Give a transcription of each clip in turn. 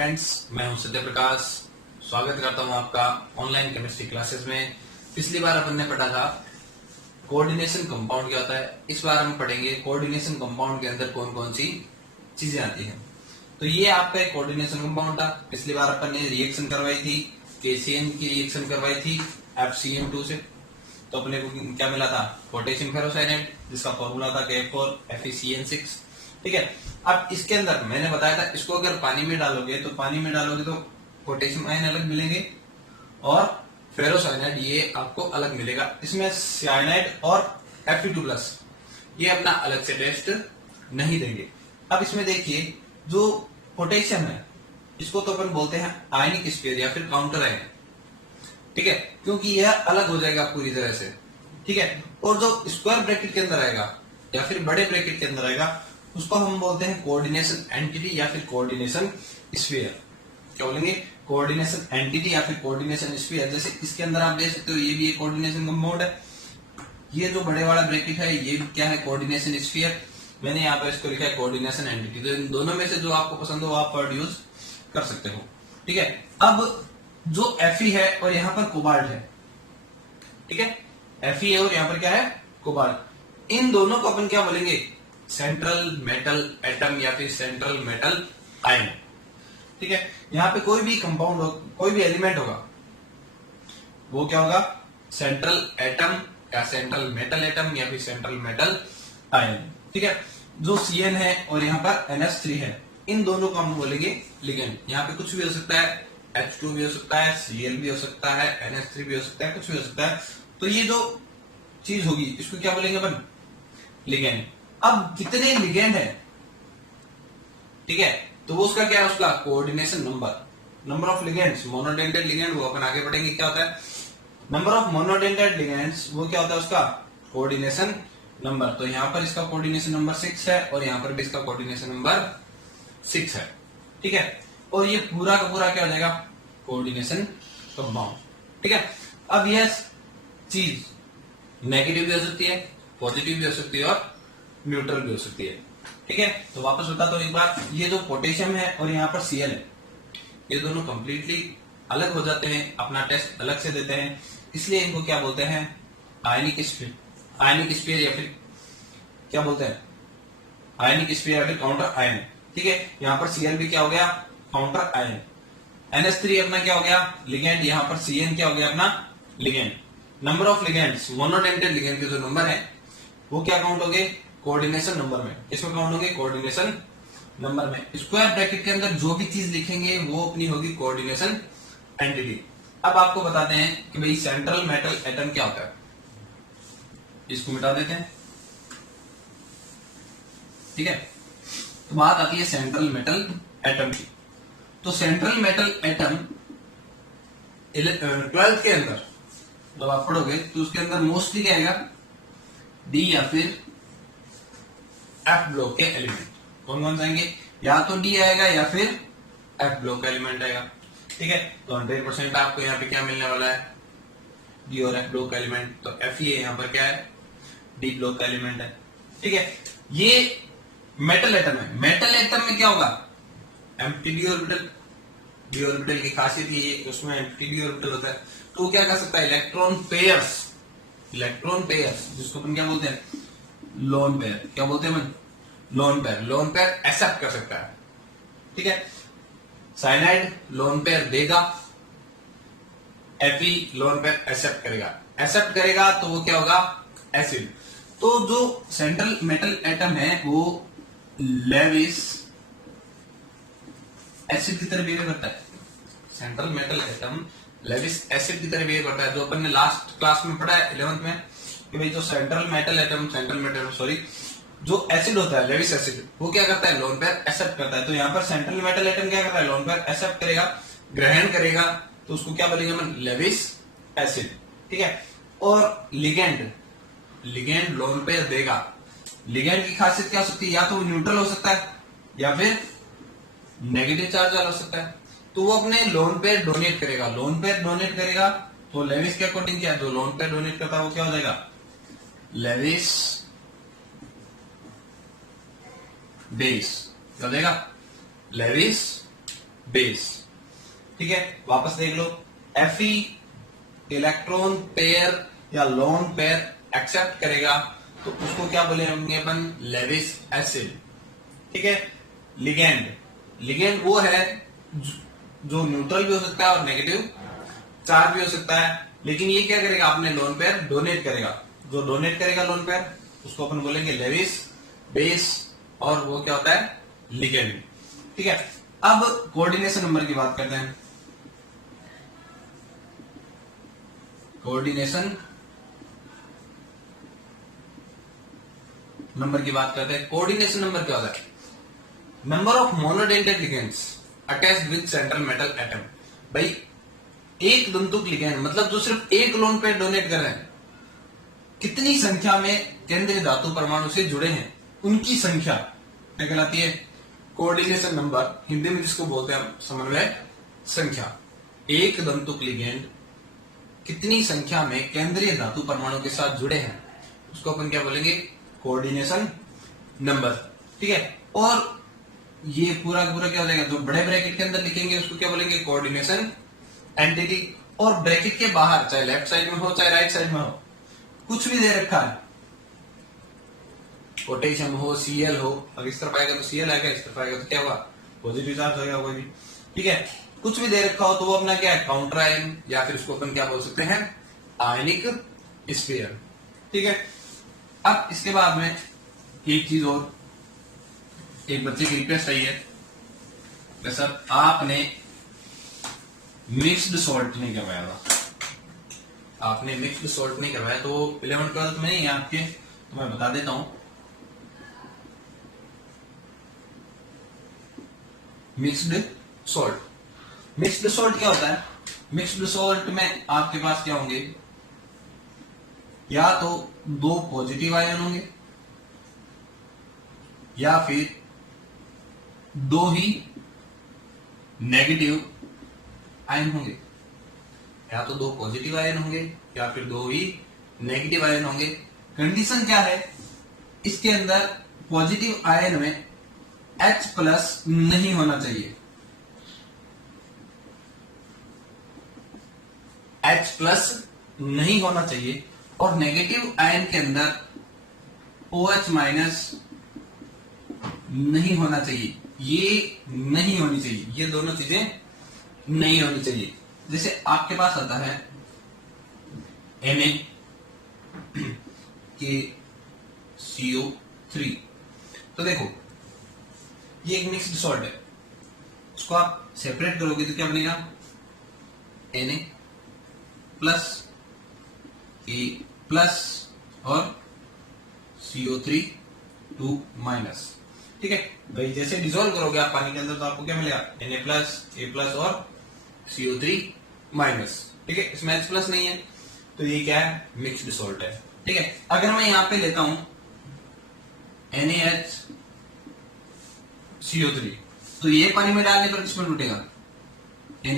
Friends, मैं हूं सत्य प्रकाश। स्वागत करता हूं आपका ऑनलाइन केमिस्ट्री क्लासेस में। पिछली बार अपन ने पढ़ा था कोऑर्डिनेशन कंपाउंड क्या होता है। इस बार हम पढ़ेंगे कोऑर्डिनेशन कंपाउंड के अंदर कौन कौन सी चीजें आती हैं। तो ये आपका एक कोऑर्डिनेशन कंपाउंड था। पिछली बार अपन ने रिएक्शन करवाई थी, KCN की रिएक्शन करवाई थी FCN2 से। तो अपने को क्या मिला था? पोटेशियम फेरोसाइनाइड, जिसका फॉर्मूला था K4FeCN6। ठीक है। अब इसके अंदर मैंने बताया था, इसको अगर पानी में डालोगे तो पोटेशियम आयन अलग मिलेंगे और फेरोसाइनाइड ये आपको अलग मिलेगा। इसमें साइनाइड और Fe2+ ये अपना अलग से टेस्ट नहीं देंगे। अब इसमें देखिए, जो पोटेशियम है इसको तो अपन बोलते हैं आयनिक स्फीयर या फिर काउंटर आयन। ठीक है, क्योंकि यह अलग हो जाएगा पूरी तरह से। ठीक है, और जो स्क्वायर ब्रैकेट के अंदर आएगा या फिर बड़े ब्रैकेट के अंदर आएगा उसको हम बोलते हैं कोऑर्डिनेशन एंटिटी या फिर कोऑर्डिनेशन स्फीयर। क्या बोलेंगे? कोऑर्डिनेशन एंटिटी या फिर कोऑर्डिनेशन स्फीयर। जैसे इसके अंदर आप देख सकते हो, ये भी एक कोऑर्डिनेशन कंपाउंड है। ये जो बड़े वाला ब्रैकेट है ये क्या है? Coordination sphere. मैंने यहाँ पर इसको लिखा है कोऑर्डिनेशन एंटिटी। तो इन दोनों में से जो आपको पसंद हो आप वर्ड यूज कर सकते हो। ठीक है, अब जो Fe है और यहाँ पर कोबाल्ट है। ठीक है, Fe है और यहाँ पर क्या है? कोबाल्ट। इन दोनों को अपन क्या बोलेंगे? सेंट्रल मेटल एटम या फिर सेंट्रल मेटल आयन। ठीक है, यहाँ पे कोई भी कंपाउंड हो, कोई भी एलिमेंट होगा वो क्या होगा? सेंट्रल एटम या सेंट्रल मेटल एटम या फिर सेंट्रल मेटल आयन। ठीक है, जो Cn है और यहाँ पर NH3 है, इन दोनों को हम बोलेंगे लिगेंड। यहाँ पे कुछ भी हो सकता है, H2 भी हो सकता है, Cl भी हो सकता है, NH3 भी हो सकता है, कुछ भी हो सकता है। तो ये जो चीज होगी इसको क्या बोलेंगे अपन? लिगेंड। अब जितने लिगेंड है, ठीक है, तो वो उसका क्या है? उसका coordination number of ligands. Monodentate ligand वो अपन आगे बढ़ेंगे क्या होता है। नंबर ऑफ मोनोडेंटेड लिगेंड्स वो क्या होता है? उसका कोऑर्डिनेशन नंबर। तो यहाँ पर इसका कोऑर्डिनेशन नंबर 6 है और यहाँ पर भी इसका कोऑर्डिनेशन नंबर 6 है। ठीक है, और ये पूरा का पूरा क्या हो जाएगा? Coordination compound. ठीक है, अब यह चीज नेगेटिव भी हो सकती है, पॉजिटिव भी हो सकती है और न्यूट्रल भी हो सकती है। ठीक है, तो वापस बताता हूं एक बार। ये जो पोटेशियम है और यहाँ पर Cl है, ये दोनों कंप्लीटली अलग हो जाते हैं, अपना टेस्ट अलग से देते हैं। इसलिए इनको क्या बोलते हैं? आयनिक स्फीयर। आयनिक स्फीयर या फिर क्या बोलते हैं? आयनिक स्फीयर या फिर काउंटर आयन। ठीक है, यहाँ पर Cl भी क्या हो गया? Counter ion. NH3 अपना क्या हो गया? लिगेंड। यहाँ पर Cn क्या हो गया? अपना ligand. Number of ligands, monodentate ligand के जो नंबर है वो क्या काउंट होंगे? कोऑर्डिनेशन नंबर में। इसमें काउंट होंगे कोऑर्डिनेशन नंबर में। स्क्वायर ब्रैकेट के अंदर जो भी चीज लिखेंगे वो अपनी होगी कोऑर्डिनेशन एंटिटी। अब आपको बताते हैं कि भाई सेंट्रल मेटल एटम क्या होता है। इसको मिटा देते हैं। ठीक है, तो बात आती है सेंट्रल मेटल एटम की। तो सेंट्रल मेटल एटम 12th के अंदर जब आप पढ़ोगे तो उसके अंदर मोस्टली क्या आएगा? D या फिर F ब्लॉक के एलिमेंट। कौन कौन से आएंगे? या तो D आएगा या फिर F ब्लॉक का एलिमेंट आएगा। ठीक है, तो 100% आपको यहाँ पे क्या मिलने वाला है? D और F ब्लॉक का एलिमेंट। तो Fe यहाँ पर क्या है? D ब्लॉक का एलिमेंट है। ठीक है, ये मेटल एटम है। मेटल एटम में क्या होगा? Empty d orbital. d orbital की खासियत ये है, उसमें एम्प्टी d ऑर्बिटल होता है। तो क्या कर सकता है? इलेक्ट्रॉन पेयर्स, जिसको अपन क्या बोलते हैं? Lone pair. क्या बोलते हैं अपन? लोन पेयर एक्सेप्ट कर सकता है। ठीक है, साइनाइड लोन पेयर देगा, Fe लोन पेयर एक्सेप्ट करेगा तो वो क्या होगा? एसिड। तो जो सेंट्रल मेटल एटम है वो लेविस एसिड की तरह बिहेव करता है। Central metal atom Lewis acid की तरह बिहेव करता है। जो अपन ने लास्ट क्लास में पढ़ा है 11th में कि भाई जो जो एसिड होता है लेविस एसिड, वो क्या करता है? लोन पेयर एक्सेप्ट करता है। तो यहाँ पर सेंट्रल मेटल एटम क्या कर रहा है? लोन पेयर एक्सेप्ट करेगा, ग्रहण करेगा, तो उसको क्या बोलेंगे हम? Lewis acid. ठीक है, और लिगेंड लोन पेयर देगा। लिगेंड की खासियत क्या हो सकती है? या तो न्यूट्रल हो सकता है या फिर नेगेटिव चार्ज वाला हो सकता है। तो वो अपने लोन पेयर डोनेट करेगा। तो लेविस के अकॉर्डिंग क्या है? जो लोन पेयर डोनेट करता है वो क्या हो जाएगा? Lewis base. क्या हो जाएगा? Lewis base. ठीक है, वापस देख लो, Fe इलेक्ट्रॉन पेयर या लोन पेयर एक्सेप्ट करेगा तो उसको क्या बोलेंगे अपन, लेविस एसिड। ठीक है, लिगेंड वो है जो न्यूट्रल भी हो सकता है और नेगेटिव चार्ज भी हो सकता है, लेकिन ये क्या करेगा, आपने लोन पेयर डोनेट करेगा, जो डोनेट करेगा लोन पेयर उसको अपन बोलेंगे लेविस बेस, और वो क्या होता है, लिगेंड। ठीक है, अब कोऑर्डिनेशन नंबर की बात करते हैं। कोऑर्डिनेशन नंबर की बात करते हैं। कोऑर्डिनेशन नंबर क्या होता है, number of monodentate ligands attached with central metal atom. भाई एक दंतुक लिगेंड मतलब जो सिर्फ एक लोन पेयर डोनेट कर रहे हैं, कितनी संख्या में केंद्रीय धातु परमाणु से जुड़े हैं, उनकी संख्या क्या कहलाती है, कोऑर्डिनेशन नंबर। हिंदी में जिसको बोलते हैं समन्वय संख्या। एक दंतुक लिगेंड कितनी संख्या में केंद्रीय धातु परमाणु के साथ जुड़े हैं, उसको अपन क्या बोलेंगे, कोऑर्डिनेशन नंबर। ठीक है, और ये पूरा क्या हो जाएगा, जो बड़े ब्रैकेट के अंदर लिखेंगे उसको क्या बोलेंगे, कोऑर्डिनेशन एंटिटी। और ब्रैकेट के बाहर चाहे लेफ्ट साइड में हो चाहे राइट साइड में हो, कुछ भी दे रखा है, पोटेशियम हो, Cl हो, अगर इस तरफ आएगा तो Cl आएगा, इस तरफ आएगा तो क्या होगा, पॉजिटिव चार्ज हो जाएगा कोई भी। ठीक है, कुछ भी दे रखा हो तो वो अपना क्या है, काउंटर आयन, या फिर उसको अपन क्या बोल सकते हैं, आयनिक स्फीयर। ठीक है, अब इसके बाद में एक चीज और, एक बच्चे की रिक्वेस्ट आई है, सर आपने मिक्स्ड सॉल्ट नहीं करवाया था, आपने मिक्स्ड सॉल्ट नहीं करवाया, तो 11th 12th में नहीं आपके, तो मैं बता देता हूं। मिक्स्ड सॉल्ट क्या होता है, मिक्स्ड सॉल्ट में आपके पास क्या होंगे, या तो दो पॉजिटिव आयन होंगे या फिर दो ही नेगेटिव आयन होंगे, या तो दो पॉजिटिव आयन होंगे या फिर दो ही नेगेटिव आयन होंगे। कंडीशन क्या है, इसके अंदर पॉजिटिव आयन में H+ नहीं होना चाहिए, H+ नहीं होना चाहिए, और नेगेटिव आयन के अंदर OH- नहीं होना चाहिए, ये नहीं होनी चाहिए, ये दोनों चीजें नहीं होनी चाहिए। जैसे आपके पास आता है NaCO3, तो देखो ये एक मिक्स्ड सॉल्ट है, उसको आप सेपरेट करोगे तो क्या बनेगा, Na+A+ और CO3 2-। ठीक है भाई, जैसे डिसॉल्व करोगे आप पानी के अंदर तो आपको क्या मिलेगा, Na+A+ और CO3-। ठीक है, इसमें H+ नहीं है, तो ये क्या है, मिक्स्ड सॉल्ट है। ठीक है, अगर मैं यहां पे लेता हूं NaHCO3, तो ये पानी में डालने पर किसमें टूटेगा, Na+,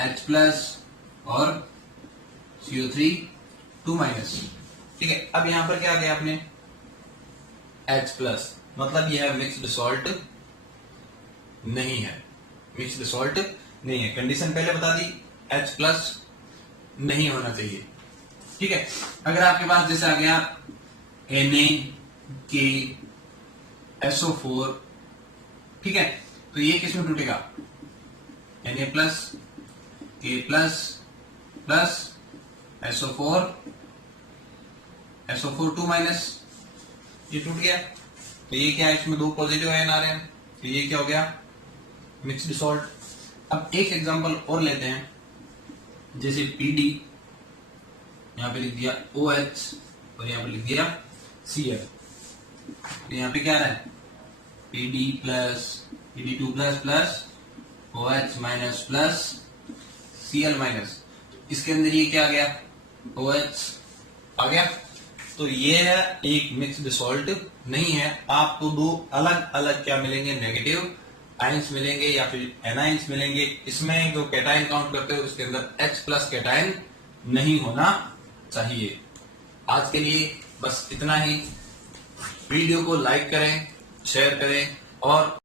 H+ और CO3 2-। ठीक है, अब यहां पर क्या आ गया आपने, H+, मतलब यह मिक्स्ड सॉल्ट नहीं है, मिक्स्ड सॉल्ट नहीं है। कंडीशन पहले बता दी, H+ नहीं होना चाहिए। ठीक है, अगर आपके पास जैसे आ गया NaKSO4, ठीक है, तो ये किसमें टूटेगा, Na+, K+ प्लस SO4 2-, ये टूट गया, तो ये क्या है, इसमें दो पॉजिटिव आयन आ रहे हैं, तो ये क्या हो गया, मिक्स्ड सॉल्ट। अब एक एग्जांपल और लेते हैं, जैसे PD, यहां पे लिख दिया OH और यहां पे लिख दिया Cl, तो यहां पे क्या रहा है, PD2+ plus OH- plus Cl-। इसके अंदर ये क्या आ गया, OH आ गया, तो ये है एक मिक्स्ड सॉल्ट नहीं है। आपको दो अलग अलग क्या मिलेंगे, नेगेटिव आयंस मिलेंगे या फिर एनायंस मिलेंगे। इसमें जो कैटायन काउंट करते हो उसके अंदर H+ कैटायन नहीं होना चाहिए। आज के लिए बस इतना ही। वीडियो को लाइक करें, शेयर करें और